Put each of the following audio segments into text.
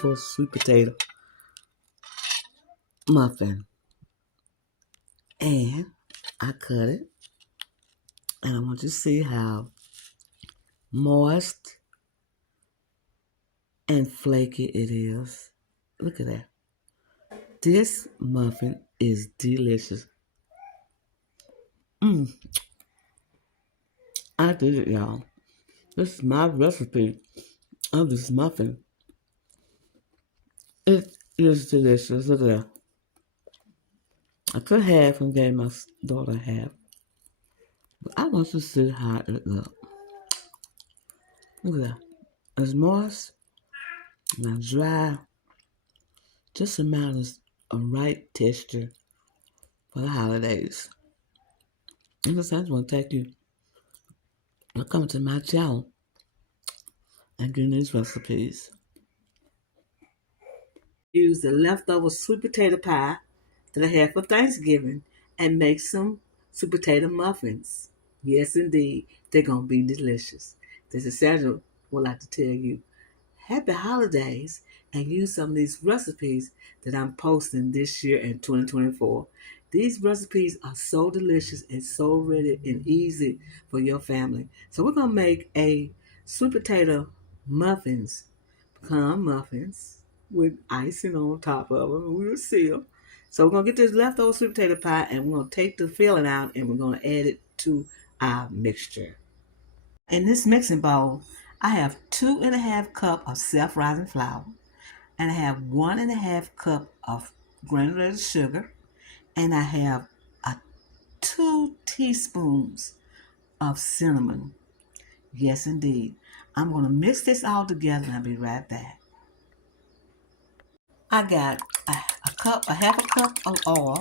beautiful sweet potato muffin. And I cut it, and I want you to see how moist and flaky it is. Look at that. This muffin is delicious. I did it, y'all. This is my recipe of this muffin. It is delicious. Look at that. I took half and gave my daughter half. But I want you to see how it looks. Look at that. It's moist and dry. Just amount of right texture for the holidays. And I just want to thank you for coming to my channel and getting these recipes. Use the leftover sweet potato pie that I had for Thanksgiving and make some sweet potato muffins. Yes, indeed, they're going to be delicious. This is Sandra would like to tell you happy holidays and use some of these recipes that I'm posting this year in 2024. These recipes are so delicious and so ready and easy for your family. So we're going to make a sweet potato muffins, pecan muffins with icing on top of them. We'll see them. So we're going to get this leftover sweet potato pie and we're going to take the filling out and we're going to add it to our mixture. In this mixing bowl, I have 2.5 cups of self-rising flour, and I have 1.5 cups of granulated sugar, and I have 2 teaspoons of cinnamon. Yes, indeed. I'm going to mix this all together and I'll be right back. I got a half a cup of oil,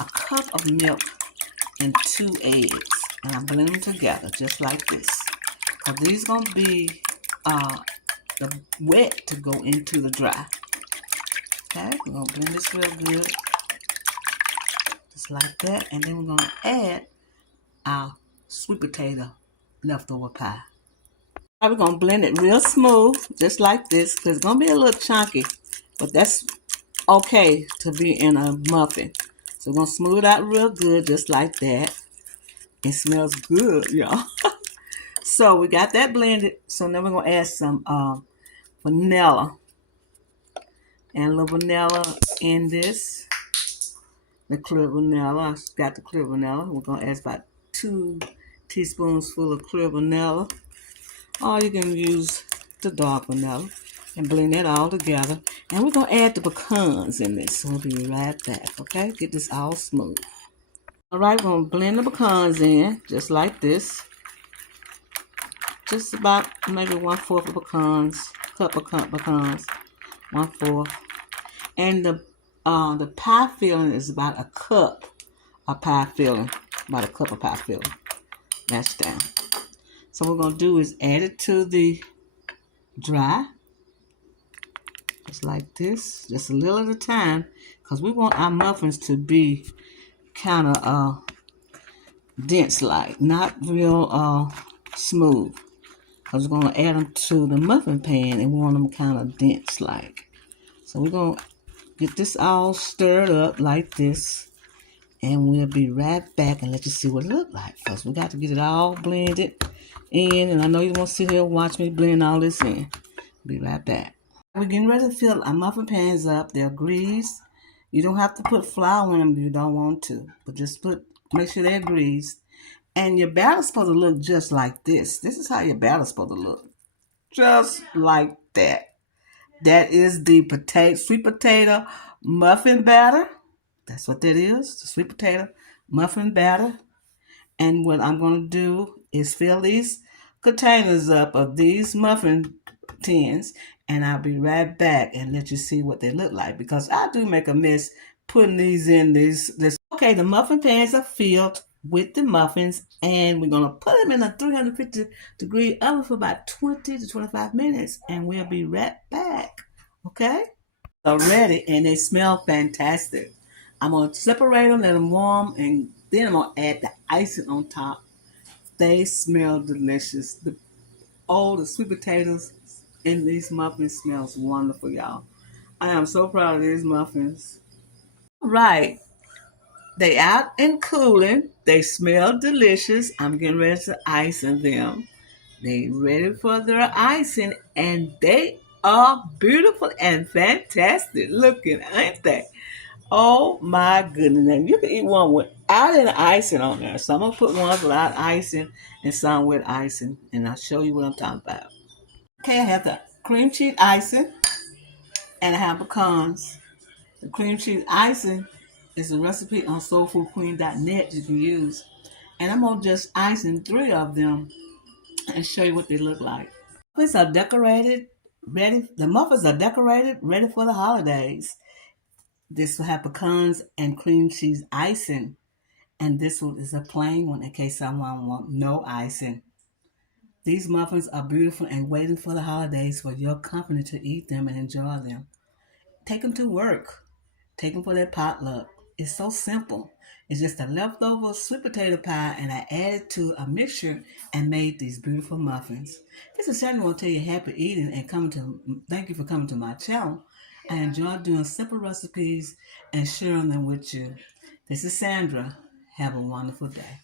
a cup of milk, and 2 eggs, and I'm blending them together just like this. Because these going to be the wet to go into the dry. Okay, we're going to blend this real good. Just like that. And then we're going to add our sweet potato leftover pie. Now we're going to blend it real smooth, just like this, because it's going to be a little chunky. But that's okay to be in a muffin. So we're going to smooth it out real good, just like that. It smells good, y'all. So we got that blended. So now we're going to add some vanilla. And a little vanilla in this. The clear vanilla. I got the clear vanilla. We're going to add about 2 teaspoons full of clear vanilla. Or you can use the dark vanilla. And blend that all together. And we're going to add the pecans in this. So we'll be right back, okay? Get this all smooth. All right, we're going to blend the pecans in, just like this. Just about maybe 1/4 of pecans, cup of pecans, 1/4. And the pie filling is about a cup of pie filling, about a cup of pie filling. That's down. So what we're going to do is add it to the dry, just like this, just a little at a time, because we want our muffins to be kind of dense like, not real smooth. Because we're going to add them to the muffin pan and we want them kind of dense like. So we're going to get this all stirred up like this. And we'll be right back and let you see what it looks like. Because we got to get it all blended in. And I know you want to sit here and watch me blend all this in. Be right back. We're getting ready to fill our muffin pans up. They're greased. You don't have to put flour in them if you don't want to. But just make sure they're greased. And your batter's supposed to look just like this. This is how your batter's supposed to look. Just like that. That is the sweet potato muffin batter. That's what that is. The sweet potato muffin batter. And what I'm going to do is fill these containers up of these muffin tins. And I'll be right back and let you see what they look like. Because I do make a mess putting these in this. Okay, the muffin pans are filled with the muffins, and we're going to put them in a 350-degree oven for about 20 to 25 minutes, and we'll be right back, okay? They're ready, and they smell fantastic. I'm going to separate them, let them warm, and then I'm going to add the icing on top. They smell delicious. The sweet potatoes And these muffins smells wonderful, y'all. I am so proud of these muffins. Right. They out and cooling. They smell delicious. I'm getting ready to icing them. They ready for their icing, and they are beautiful and fantastic looking, ain't they? Oh my goodness! Now you can eat one without any icing on there. So I'm gonna put ones without icing and some with icing, and I'll show you what I'm talking about. Okay, I have the cream cheese icing, and I have pecans. The cream cheese icing is a recipe on soulfoodqueen.net you can use. And I'm gonna just icing three of them and show you what they look like. Muffins are decorated, ready. The muffins are decorated, ready for the holidays. This will have pecans and cream cheese icing. And this one is a plain one in case someone wants no icing. These muffins are beautiful and waiting for the holidays for your company to eat them and enjoy them. Take them to work. Take them for their potluck. It's so simple. It's just a leftover sweet potato pie, and I added to a mixture and made these beautiful muffins. This is Sandra. Will tell you happy eating and thank you for coming to my channel. I enjoy doing simple recipes and sharing them with you. This is Sandra. Have a wonderful day.